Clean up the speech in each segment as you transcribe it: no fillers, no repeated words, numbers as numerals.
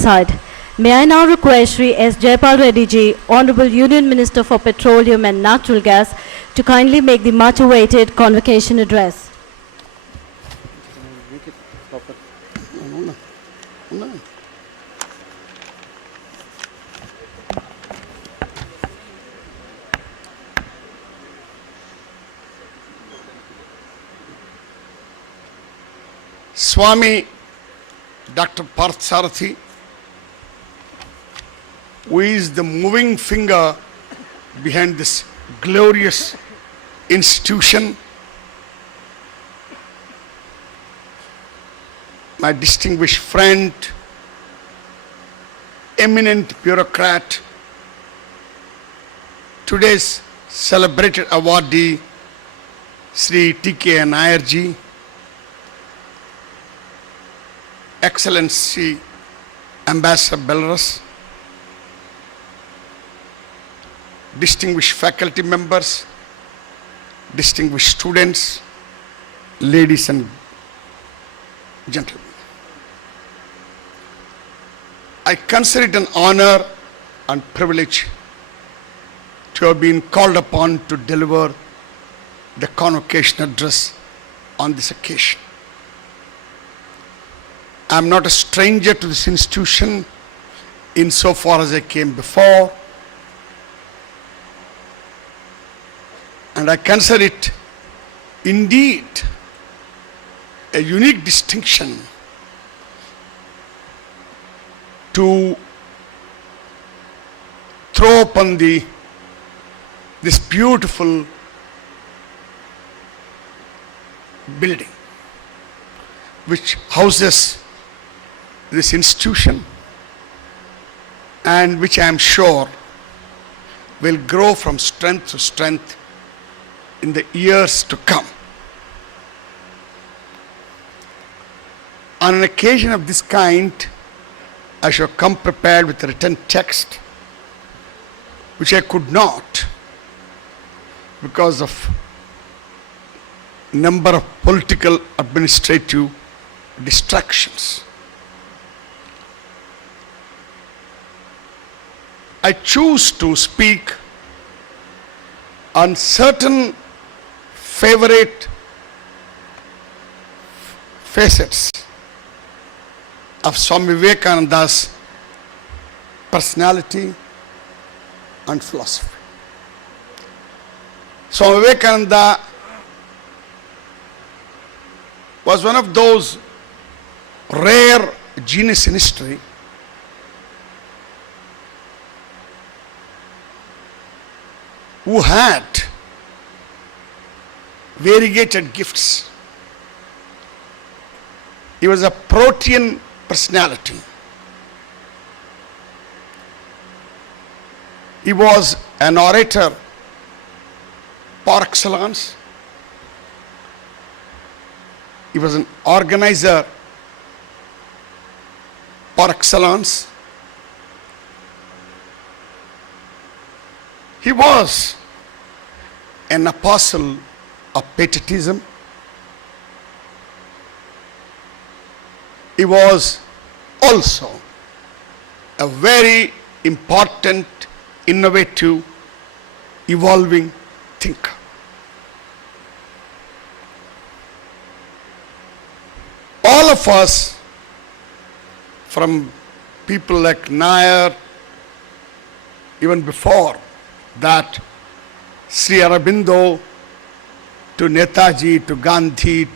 outside. May I now request Shri S. Jayapal Reddy ji, Honorable Union Minister for Petroleum and Natural Gas, to kindly make the much-awaited convocation address. Swami Dr. Parthsarathi, who is the moving finger behind this glorious institution, my distinguished friend, eminent bureaucrat, today's celebrated awardee, Sri T.K. Nair ji, Excellency Ambassador Belarus, distinguished faculty members, distinguished students, ladies and gentlemen. I consider it an honor and privilege to have been called upon to deliver the convocation address on this occasion. I am not a stranger to this institution insofar as I came before, and I consider it indeed a unique distinction to throw upon this beautiful building which houses this institution and which I am sure will grow from strength to strength in the years to come. On an occasion of this kind, I shall come prepared with a written text, which I could not because of number of political administrative distractions. I choose to speak on certain favorite facets of Swami Vivekananda's personality and philosophy. Swami Vivekananda was one of those rare genius in history who had variegated gifts. He was a protean personality. He was an orator par excellence. He was an organizer par excellence. He was an apostle of patriotism. He was also a very important, innovative, evolving thinker. All of us, from people like Nair, even before that, Sri Aurobindo, to Netaji, to Gandhi,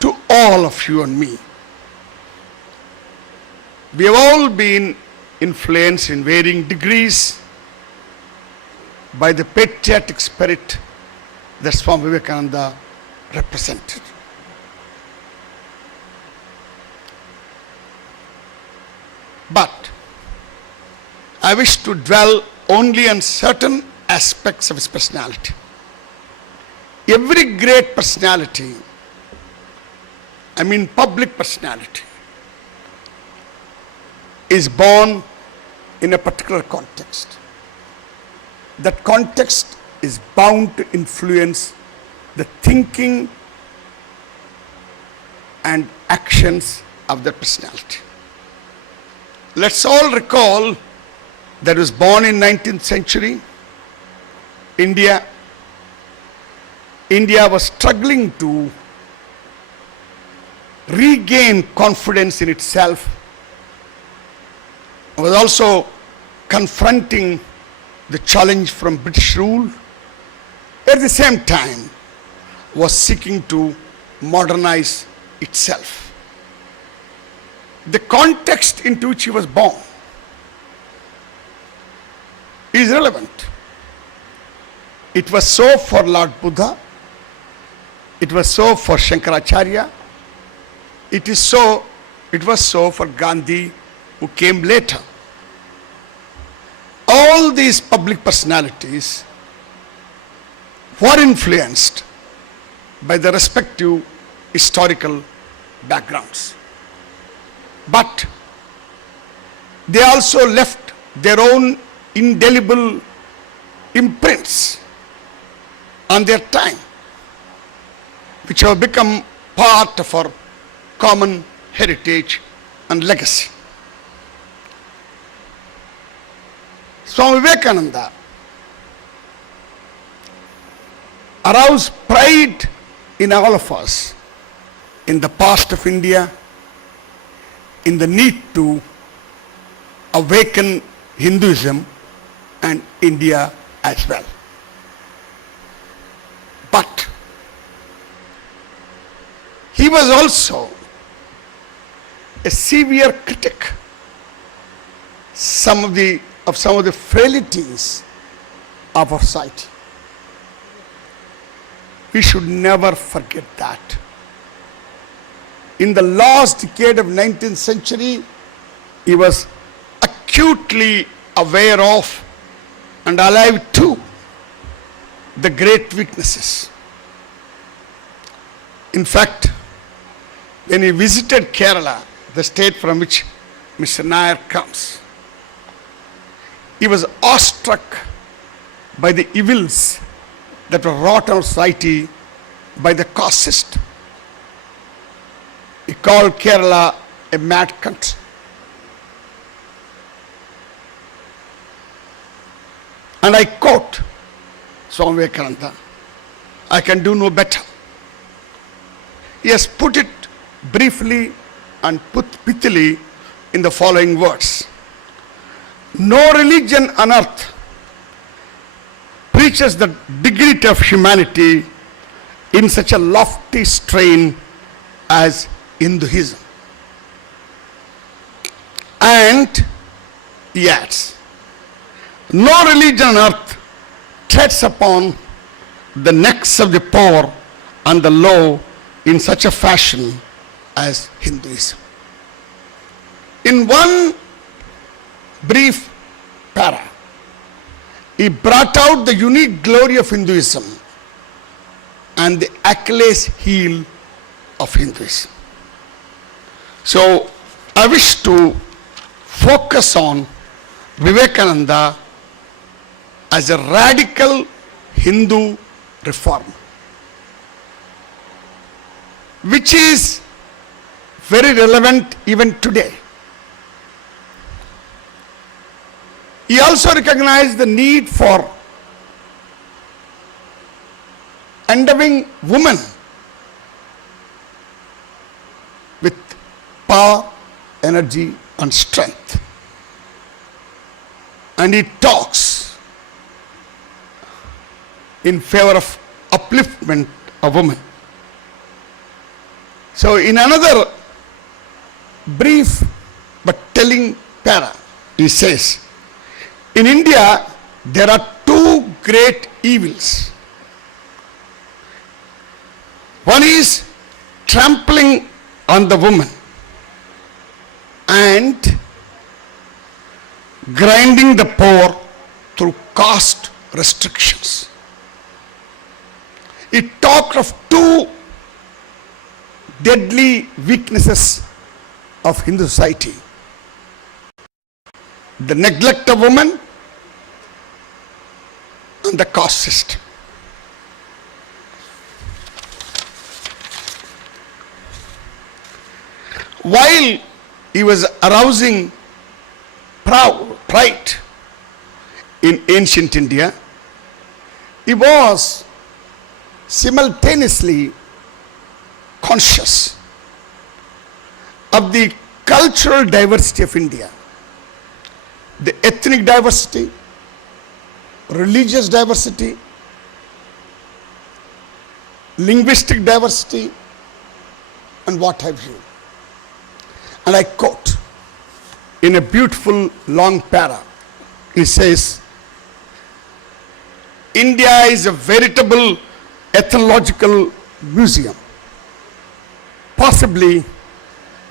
to all of you and me, we have all been influenced in varying degrees by the patriotic spirit that Swami Vivekananda represented. But I wish to dwell only on certain aspects of his personality. Every great personality, I mean public personality, is born in a particular context. That context is bound to influence the thinking and actions of that personality. Let's all recall that he was born in 19th century. India was struggling to regain confidence in itself. It was also confronting the challenge from British rule. At the same time, was seeking to modernize itself. The context into which he was born is relevant. It was so for Lord Buddha, it was so for Shankaracharya, it was so for Gandhi, who came later. All these public personalities were influenced by the respective historical backgrounds. But they also left their own indelible imprints on their time, which have become part of our common heritage and legacy. Swami Vivekananda aroused pride in all of us, in the past of India, in the need to awaken Hinduism and India as well. But he was also a severe critic of some of the frailties of our society. We should never forget that. In the last decade of 19th century, he was acutely aware of and alive to the great weaknesses. In fact, when he visited Kerala, the state from which Mr. Nair comes, he was awestruck by the evils that were wrought on society by the caste system. He called Kerala a mad country. And I quote Swami Vivekananda, I can do no better. He has put it briefly and pithily in the following words. No religion on earth preaches the dignity of humanity in such a lofty strain as Hinduism. And he adds, no religion on earth treads upon the necks of the poor and the low in such a fashion as Hinduism. In one brief para, he brought out the unique glory of Hinduism and the Achilles heel of Hinduism. So I wish to focus on Vivekananda as a radical Hindu reformer, which is very relevant even today. He also recognized the need for endowing women with power, energy, and strength. And he talks in favor of upliftment of women. So in another brief but telling para, he says, in India, there are two great evils. One is trampling on the woman and grinding the poor through caste restrictions. He talked of two deadly weaknesses of Hindu society: the neglect of women and the caste system. while he was arousing pride in ancient India, he was simultaneously conscious of the cultural diversity of India, the ethnic diversity, religious diversity, linguistic diversity, and what have you. And I quote in a beautiful long para, he says, India is a veritable ethnological museum. Possibly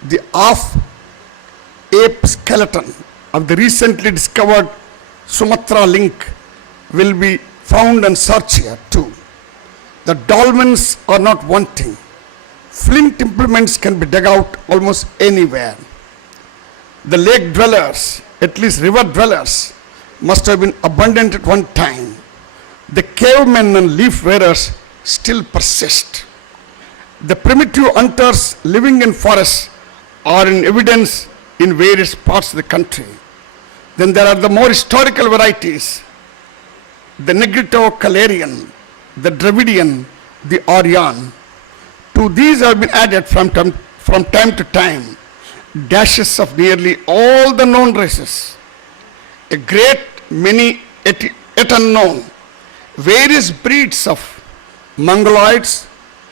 the half-ape skeleton of the recently discovered Sumatra link will be found and searched here too. The dolmens are not wanting. Flint implements can be dug out almost anywhere. The lake dwellers, at least river dwellers, must have been abundant at one time. The cavemen and leaf wearers still persist. The primitive hunters living in forests are in evidence in various parts of the country. Then there are the more historical varieties, the Negrito-Calarian, the Dravidian, the Aryan. To these have been added from time to time dashes of nearly all the known races, a great many yet unknown, various breeds of Mongoloids,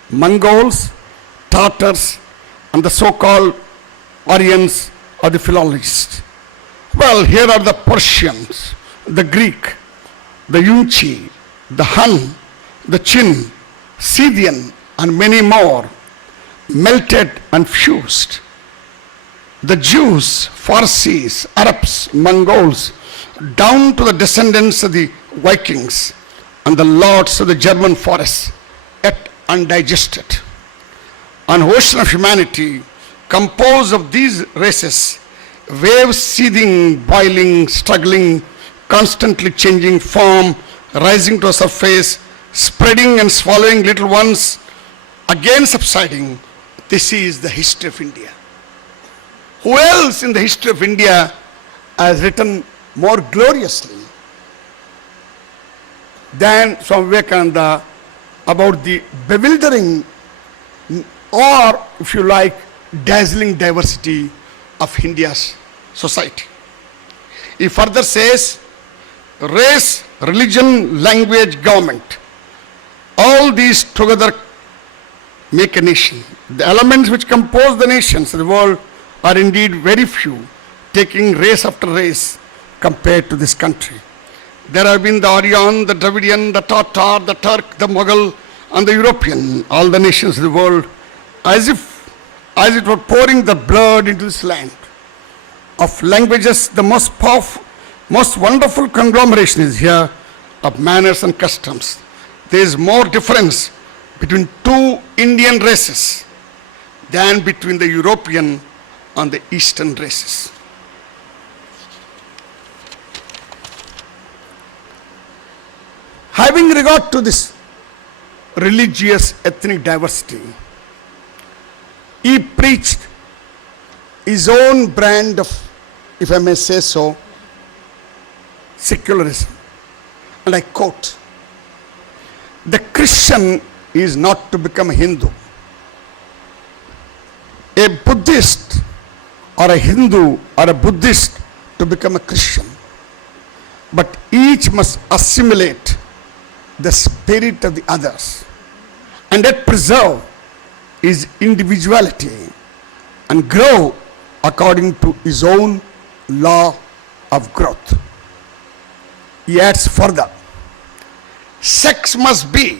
Mongols, Tatars, and the so-called Aryans or the philologists. Well, here are the Persians, the Greek, the Yunchi, the Han, the Chin, Scythian, and many more, melted and fused. The Jews, Parsis, Arabs, Mongols, down to the descendants of the Vikings and the lords of the German forests, yet undigested. An ocean of humanity composed of these races, waves seething, boiling, struggling, constantly changing form, rising to a surface, spreading and swallowing little ones, again subsiding. This is the history of India. Who else in the history of India has written more gloriously than Swami Vivekananda about the bewildering, or if you like, dazzling diversity of India's society? He further says, race, religion, language, government, all these together make a nation. The elements which compose the nations of the world are indeed very few, taking race after race compared to this country. There have been the Aryan, the Dravidian, the Tatar, the Turk, the Mughal, and the European, all the nations of the world, as it were pouring the blood into this land. Of languages, the most powerful, most wonderful conglomeration is here of manners and customs. There is more difference between two Indian races than between the European and the Eastern races. Having regard to this religious ethnic diversity, he preached his own brand of, if I may say so, secularism. And I quote, the Christian is not to become a Hindu. A Buddhist or a Hindu or a Buddhist to become a Christian. But each must assimilate the spirit of the others and yet preserve his individuality and grow according to his own law of growth. He adds further, sex must be,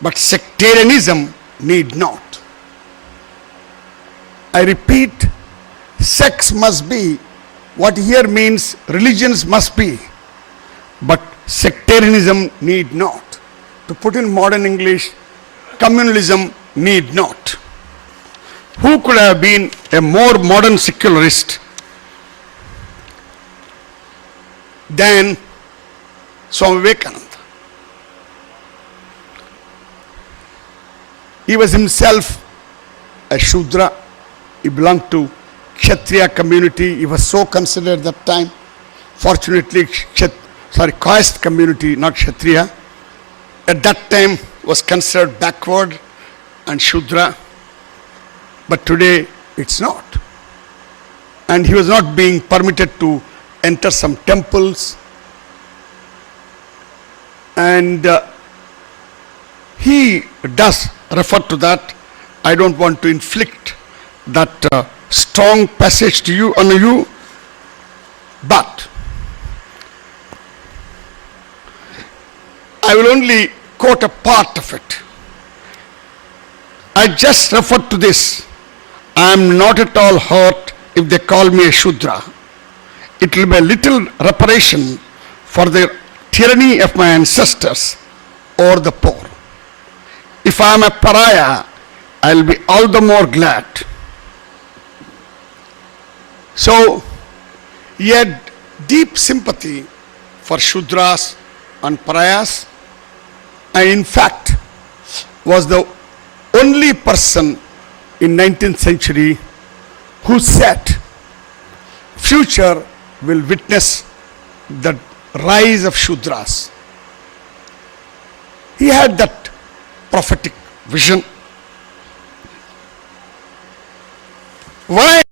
but sectarianism need not. I repeat, sex must be, what here means religions must be, but sectarianism need not. To put in modern English, communalism need not. Who could have been a more modern secularist than Swami Vivekananda? He was himself a Shudra. He belonged to Kshatriya community. He was so considered at that time. Fortunately, caste community, not Kshatriya, at that time was considered backward and Shudra. But today it's not. And he was not being permitted to enter some temples. And he does refer to that. I don't want to inflict that strong passage to you, on you, but I will only quote a part of it. I just referred to this. I am not at all hurt if they call me a Shudra. It will be a little reparation for the tyranny of my ancestors or the poor. If I am a pariah, I will be all the more glad. So, he had deep sympathy for Shudras and pariahs, and in fact was the only person in 19th century who said future will witness the rise of Shudras. He had that prophetic vision. Why